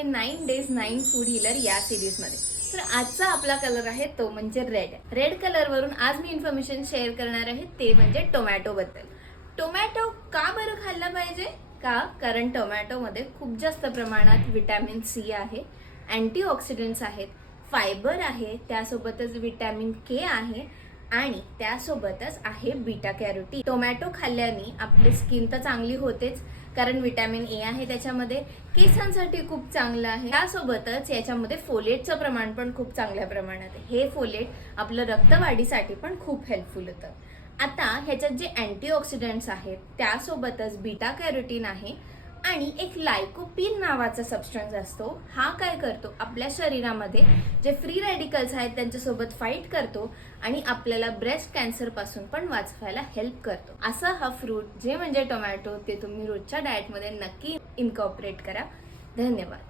आहे 9 days 9 food healer या सिरीजमध्ये. तर आजचा आपला कलर आहे तो म्हणजे रेड कलरवरून आज मी इन्फॉर्मेशन शेअर करणार आहे ते म्हणजे टोमॅटो बद्दल. टोमॅटो का बरं खाल्ला पाहिजे? कारण टोमॅटोमध्ये खूप जास्त प्रमाणात व्हिटॅमिन सी आहे, अँटीऑक्सिडंट्स आहेत, फायबर आहे, त्यासोबतच व्हिटॅमिन के आहे आणि त्यासोबतच आहे बीटा कॅरोटीन. टोमॅटो खाल्ल्याने आपली स्किन तर चांगली होतेच, कारण व्हिटॅमिन ए आहे त्याच्यामध्ये, केसांसाठी खूप चांगलं आहे. त्यासोबतच याच्यामध्ये फोलेटचं प्रमाण पण खूप चांगल्या प्रमाणात आहे. हे फोलेट आपलं रक्तवाढीसाठी पण खूप हेल्पफुल होतं. आता ह्याच्यात जे अँटीऑक्सिडंट्स आहेत त्यासोबतच बीटा कॅरोटीन आहे आणि एक लायकोपीन नावाचा सबस्टन्स असतो. हा काय करतो, आपल्या शरीरामध्ये जे फ्री रॅडिकल्स आहेत त्यांच्यासोबत फाईट करतो आणि आपल्याला ब्रेस्ट कॅन्सर पासून पण वाचवायला हेल्प करतो. असा हा फ्रूट जे म्हणजे टोमॅटो ते तुम्ही रोजच्या डाएटमध्ये नक्की इनकॉर्पोरेट करा. धन्यवाद.